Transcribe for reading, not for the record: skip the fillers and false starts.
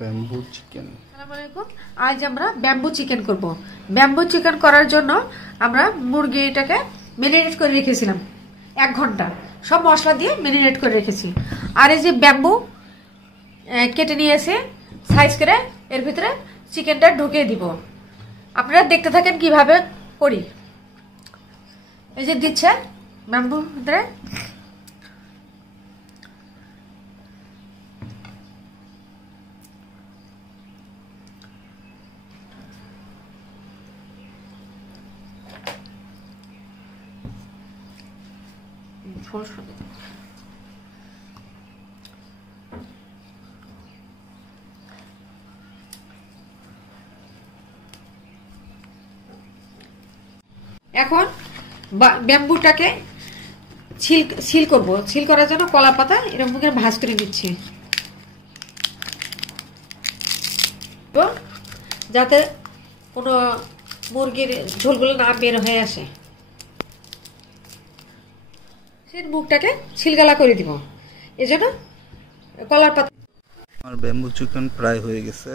Bamboo chicken. আসসালামু আলাইকুম। আজ আমরা ব্যাম্বু চিকেন করব। ব্যাম্বু চিকেন করার জন্য আমরা মুরগিটাকে ম্যারিনেট করে রেখেছিলাম 1 ঘন্টা, সব মশলা দিয়ে ম্যারিনেট করে রেখেছি। আর এই যে ব্যাম্বু কেটে নিয়ে এসে সাইজ করে এর ভিতরে চিকেনটা ঢুকিয়ে দিব। আপনারা দেখতে থাকেন কিভাবে করি। এই যে দিচ্ছে ব্যাম্বু ভিতরে, এখন ব্যাম্বুটাকে ছিল করব। ছিল করার জন্য কলা পাতা এরকম করে ভাঁজ করে নিচ্ছি, যাতে কোনো মুরগির ঝোলগুলো না বের হয়ে আসে। সেই মুখটাকে ছিলগালা করে দিব, এজন্য কলার পাতা। আমার ব্যাম্বু চিকেন প্রায় হয়ে গেছে।